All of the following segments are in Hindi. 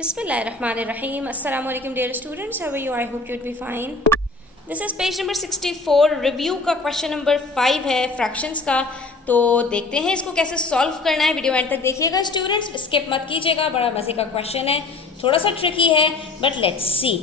Bismillahirrahmanirrahim. Assalamu alaikum dear students. How are you? I hope you'd be fine. This is page number 64. Review का क्वेश्चन नंबर 5 है फ्रैक्शंस का. तो देखते हैं इसको कैसे सॉल्व करना है. वीडियो एंड तक देखिएगा स्टूडेंट्स, स्किप मत कीजिएगा. बड़ा मजे का क्वेश्चन है, थोड़ा सा ट्रिकी है, but let's see.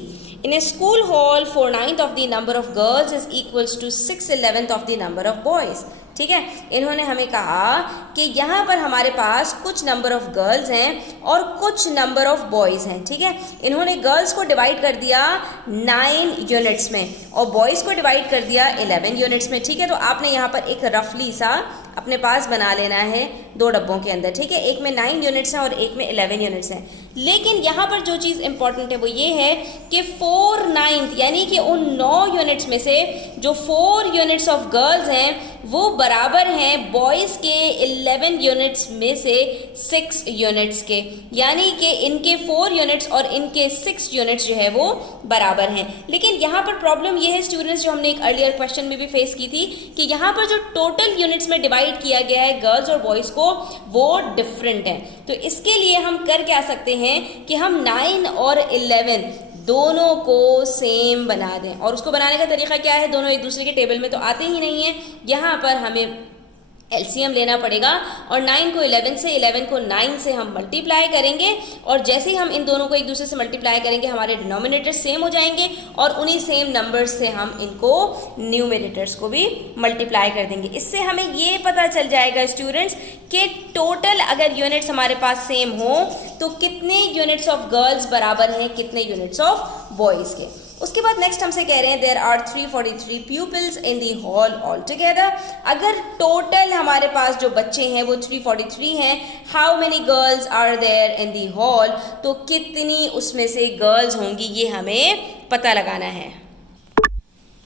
In a school hall, 4/9 of the number of girls is equals to 6/11 of the number of boys. ठीक है, इन्होंने हमें कहा कि यहाँ पर हमारे पास कुछ नंबर ऑफ गर्ल्स हैं और कुछ नंबर ऑफ बॉयज़ हैं. ठीक है, इन्होंने गर्ल्स को डिवाइड कर दिया 9 यूनिट्स में और बॉयज़ को डिवाइड कर दिया 11 यूनिट्स में. ठीक है, तो आपने यहाँ पर एक रफली सा अपने पास बना लेना है 2 डब्बों के अंदर. ठीक है, एक में 9 यूनिट्स हैं और एक में 11 यूनिट्स हैं. लेकिन यहाँ पर जो चीज़ इंपॉर्टेंट है वो ये है कि 4/9 यानी कि उन 9 यूनिट्स में से जो 4 यूनिट्स ऑफ गर्ल्स हैं वो बराबर हैं बॉयज़ के 11 यूनिट्स में से 6 यूनिट्स के. यानी कि इनके 4 यूनिट्स और इनके 6 यूनिट्स जो है वो बराबर हैं. लेकिन यहाँ पर प्रॉब्लम ये है स्टूडेंट्स, जो हमने एक अर्लियर क्वेश्चन में भी फेस की थी, कि यहाँ पर जो टोटल यूनिट्स में डिवाइड किया गया है गर्ल्स और बॉयज़ को वो डिफरेंट है. तो इसके लिए हम कर क्या सकते हैं कि हम 9 और 11 दोनों को सेम बना दें. और उसको बनाने का तरीका क्या है, दोनों एक दूसरे के टेबल में तो आते ही नहीं है. यहाँ पर हमें एलसीएम लेना पड़ेगा और 9 को 11 से, 11 को 9 से हम मल्टीप्लाई करेंगे. और जैसे ही हम इन दोनों को एक दूसरे से मल्टीप्लाई करेंगे हमारे डिनोमिनेटर सेम हो जाएंगे और उन्हीं सेम नंबर्स से हम इनको न्यूमरेटर्स को भी मल्टीप्लाई कर देंगे. इससे हमें ये पता चल जाएगा स्टूडेंट्स कि टोटल अगर यूनिट्स हमारे पास सेम हो तो कितने यूनिट्स ऑफ गर्ल्स बराबर हैं कितने यूनिट्स ऑफ बॉयज़ के. उसके बाद नेक्स्ट हमसे कह रहे हैं there are 343 pupils in the hall all together. अगर टोटल हमारे पास जो बच्चे हैं वो 343 हैं, how many girls are there in the hall, तो कितनी उसमें से गर्ल्स होंगी ये हमें पता लगाना है.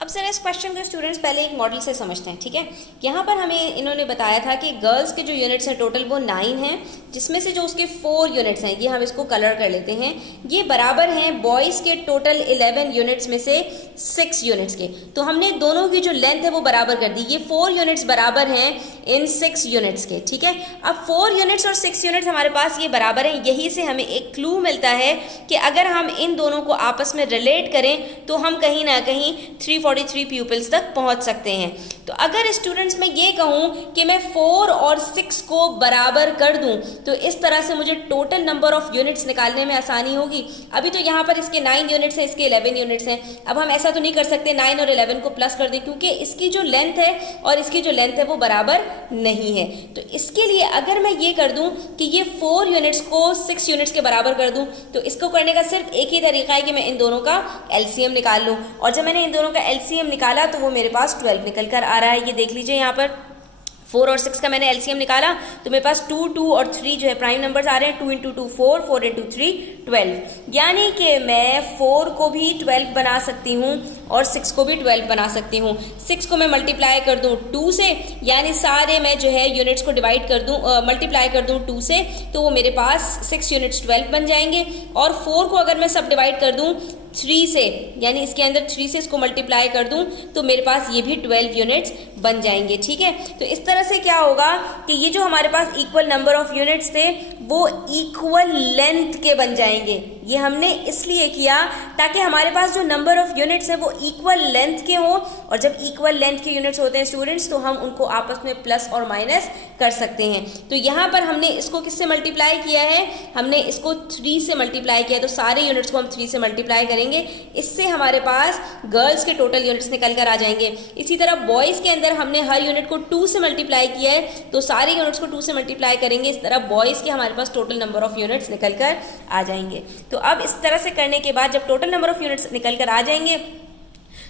अब सर इस क्वेश्चन को स्टूडेंट्स पहले एक मॉडल से समझते हैं. ठीक है, यहाँ पर हमें इन्होंने बताया था कि गर्ल्स के जो यूनिट्स हैं टोटल वो 9 हैं, जिसमें से जो उसके 4 यूनिट्स हैं, ये हम इसको कलर कर लेते हैं, ये बराबर हैं बॉयज़ के टोटल 11 यूनिट्स में से 6 यूनिट्स के. तो हमने दोनों की जो लेंथ है वो बराबर कर दी. ये 4 यूनिट्स बराबर हैं इन 6 यूनिट्स के. ठीक है, अब 4 यूनिट्स और 6 यूनिट्स हमारे पास ये बराबर हैं. यही से हमें एक क्लू मिलता है कि अगर हम इन दोनों को आपस में रिलेट करें तो हम कहीं ना कहीं 343 प्यूपिल्स तक पहुंच सकते हैं. तो अगर स्टूडेंट्स मैं ये कहूँ कि मैं 4 और 6 को बराबर कर दूं तो इस तरह से मुझे टोटल नंबर ऑफ यूनिट्स निकालने में आसानी होगी. अभी तो यहाँ पर इसके 9 यूनिट्स हैं, इसके 11 यूनिट्स हैं. अब हम ऐसा तो नहीं कर सकते 9 और 11 को प्लस कर दें, क्योंकि इसकी जो लेंथ है और इसकी जो लेंथ है वो बराबर नहीं है. तो इसके लिए अगर मैं ये कर दूं कि ये 4 यूनिट्स को 6 यूनिट्स के बराबर कर दूं तो इसको करने का सिर्फ एक ही तरीका है कि मैं इन दोनों का एलसीएम निकाल लूं. और जब मैंने इन दोनों का एलसीएम निकाला तो वो मेरे पास 12 निकल कर आ रहा है. ये देख लीजिए, यहाँ पर 4 और 6 का मैंने एलसीएम निकाला तो मेरे पास 2, 2 और 3 जो है प्राइम नंबर्स आ रहे हैं. 2 × 2 4, 4 × 3 12. यानी कि मैं 4 को भी 12 बना सकती हूँ और 6 को भी 12 बना सकती हूँ. 6 को मैं मल्टीप्लाई कर दूँ 2 से, यानी सारे मैं जो है यूनिट्स को डिवाइड कर दूँ, मल्टीप्लाई कर दूँ 2 से, तो वो मेरे पास 6 यूनिट्स 12 बन जाएंगे. और 4 को अगर मैं सब डिवाइड कर दूँ 3 से, यानी इसके अंदर 3 से इसको मल्टीप्लाई कर दूं तो मेरे पास ये भी 12 यूनिट्स बन जाएंगे. ठीक है, तो इस तरह से क्या होगा कि ये जो हमारे पास इक्वल नंबर ऑफ यूनिट्स थे वो इक्वल लेंथ के बन जाएंगे. ये हमने इसलिए किया ताकि हमारे पास जो नंबर ऑफ यूनिट्स हैं वो इक्वल लेंथ के हों. और जब इक्वल लेंथ के यूनिट्स होते हैं स्टूडेंट्स तो हम उनको आपस में प्लस और माइनस कर सकते हैं. तो यहाँ पर हमने इसको किससे मल्टीप्लाई किया है, हमने इसको 3 से मल्टीप्लाई किया. तो सारे यूनिट्स को हम 3 से मल्टीप्लाई करेंगे, इससे हमारे पास गर्ल्स के टोटल यूनिट्स निकल कर आ जाएंगे. इसी तरह बॉयज़ के अंदर हमने हर यूनिट को 2 से मल्टीप्लाई किया है, तो सारे यूनिट्स को 2 से मल्टीप्लाई करेंगे. इस तरह बॉयज़ के हमारे पास टोटल नंबर ऑफ यूनिट्स निकल कर आ जाएंगे. तो अब इस तरह से करने के बाद जब टोटल नंबर ऑफ यूनिट्स निकल कर आ जाएंगे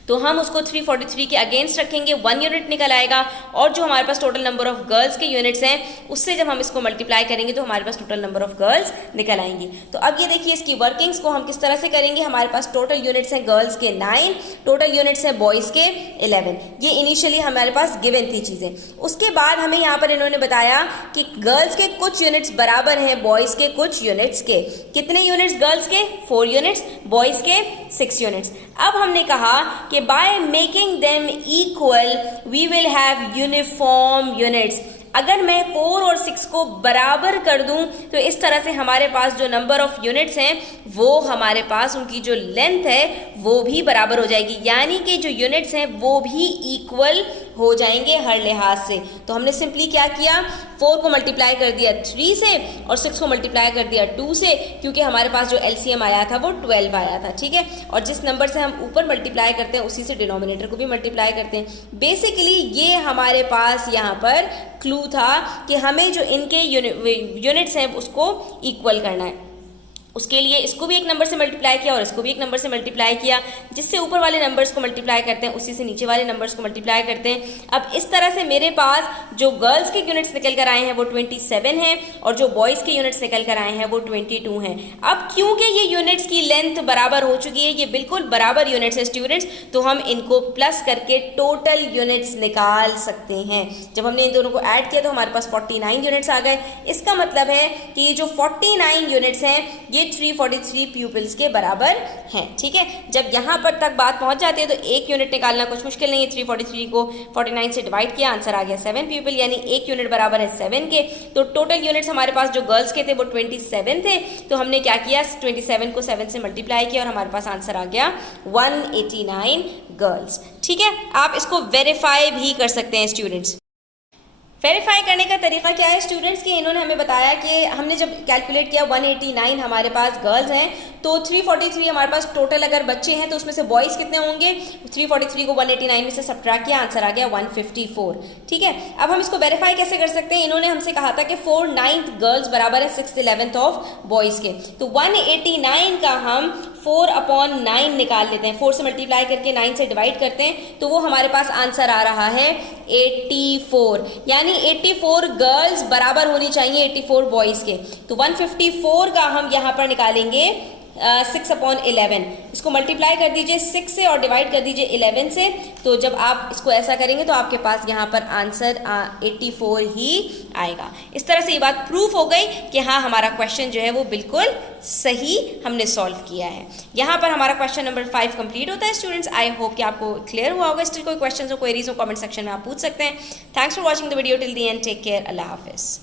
तो हम उसको 343 के अगेंस्ट रखेंगे, 1 यूनिट निकल आएगा. और जो हमारे पास टोटल नंबर ऑफ गर्ल्स के यूनिट्स हैं उससे जब हम इसको मल्टीप्लाई करेंगे तो हमारे पास टोटल नंबर ऑफ गर्ल्स निकल आएंगी. तो अब ये देखिए इसकी वर्किंग्स को हम किस तरह से करेंगे. हमारे पास टोटल यूनिट्स हैं गर्ल्स के 9, टोटल यूनिट्स हैं बॉयज़ के 11. ये इनिशियली हमारे पास गिवन थी चीज़ें. उसके बाद हमें यहाँ पर इन्होंने बताया कि गर्ल्स के कुछ यूनिट्स बराबर हैं बॉयज़ के कुछ यूनिट्स के. कितने यूनिट्स गर्ल्स के, 4 यूनिट्स, बॉयज़ के 6 यूनिट्स. अब हमने कहा कि by making them equal we will have uniform units. अगर मैं 4 और 6 को बराबर कर दूं तो इस तरह से हमारे पास जो नंबर ऑफ यूनिट्स हैं वो हमारे पास उनकी जो लेंथ है वो भी बराबर हो जाएगी, यानी कि जो यूनिट्स हैं वो भी इक्वल हो जाएंगे हर लिहाज से। तो हमने सिंपली क्या किया, 4 को मल्टीप्लाई कर दिया 3 से और 6 को मल्टीप्लाई कर दिया 2 से, क्योंकि हमारे पास जो एलसीएम आया था वो 12 आया था। ठीक है, और जिस नंबर से हम ऊपर मल्टीप्लाई करते हैं उसी से डिनोमिनेटर को भी मल्टीप्लाई करते हैं। बेसिकली ये हमारे पास यहाँ पर क्लू था कि हमें जो इनके यूनिट्स हैं उसको इक्वल करना है। उसके लिए इसको भी एक नंबर से मल्टीप्लाई किया और इसको भी एक नंबर से मल्टीप्लाई किया। जिससे ऊपर वाले नंबर्स को मल्टीप्लाई करते हैं उसी से नीचे वाले नंबर्स को मल्टीप्लाई करते हैं। अब इस तरह से मेरे पास जो गर्ल्स के यूनिट्स निकल कर आए हैं वो 27 हैं और जो बॉयज़ के यूनिट्स निकल कर आए हैं वो 22 हैं। अब क्योंकि ये यूनिट्स की लेंथ बराबर हो चुकी है, ये बिल्कुल बराबर यूनिट्स है स्टूडेंट्स, तो हम इनको प्लस करके टोटल यूनिट्स निकाल सकते हैं। जब हमने इन दोनों को ऐड किया तो हमारे पास 49 यूनिट्स आ गए। इसका मतलब है कि ये जो 49 यूनिट्स हैं ये 343 प्यूपिल्स के बराबर हैं। ठीक है, जब यहाँ पर तक बात पहुँच जाती है तो एक यूनिट निकालना कुछ मुश्किल नहीं है। 343 को 49 से डिवाइड किया, आंसर आ गया 7 प्यूपिल, यानी एक यूनिट बराबर है 7 के। तो टोटल यूनिट्स हमारे पास जो गर्ल्स के थे वो 27 थे, तो हमने क्या किया, 27 को 7 से मल्टीप्लाई किया और हमारे पास आंसर आ गया 189 गर्ल्स। ठीक है, आप इसको वेरीफाई भी कर सकते हैं स्टूडेंट्स। वेरीफाई करने का तरीका क्या है स्टूडेंट्स, कि इन्होंने हमें बताया कि हमने जब कैलकुलेट किया 189 हमारे पास गर्ल्स हैं, तो 343 हमारे पास टोटल अगर बच्चे हैं तो उसमें से बॉयज़ कितने होंगे, 343 को 189 में से सब्ट्रैक्ट किया, आंसर आ गया 154। ठीक है, अब हम इसको वेरीफाई कैसे कर सकते हैं, इन्होंने हमसे कहा था कि 4/9 गर्ल्स बराबर है 6/11 ऑफ बॉयज़ के। तो 189 का हम 4/9 निकाल लेते हैं, 4 से मल्टीप्लाई करके 9 से डिवाइड करते हैं, तो वो हमारे पास आंसर आ रहा है 84, यानी 84 गर्ल्स बराबर होनी चाहिए 84 बॉयज़ के। तो 154 का हम यहाँ पर निकालेंगे 6/11, इसको मल्टीप्लाई कर दीजिए 6 से और डिवाइड कर दीजिए 11 से। तो जब आप इसको ऐसा करेंगे तो आपके पास यहाँ पर आंसर 84 ही आएगा। इस तरह से ये बात प्रूफ हो गई कि हाँ, हमारा क्वेश्चन जो है वो बिल्कुल सही हमने सॉल्व किया है। यहाँ पर हमारा क्वेश्चन नंबर 5 कंप्लीट होता है स्टूडेंट्स। आई होप कि आपको क्लियर हुआ होगा। स्टिल कोई क्वेश्चन हो, क्वेरीज हो, कमेंट सेक्शन में आप पूछ सकते हैं। Thanks for watching the video till the end. Take care, अल्लाह हाफिज़।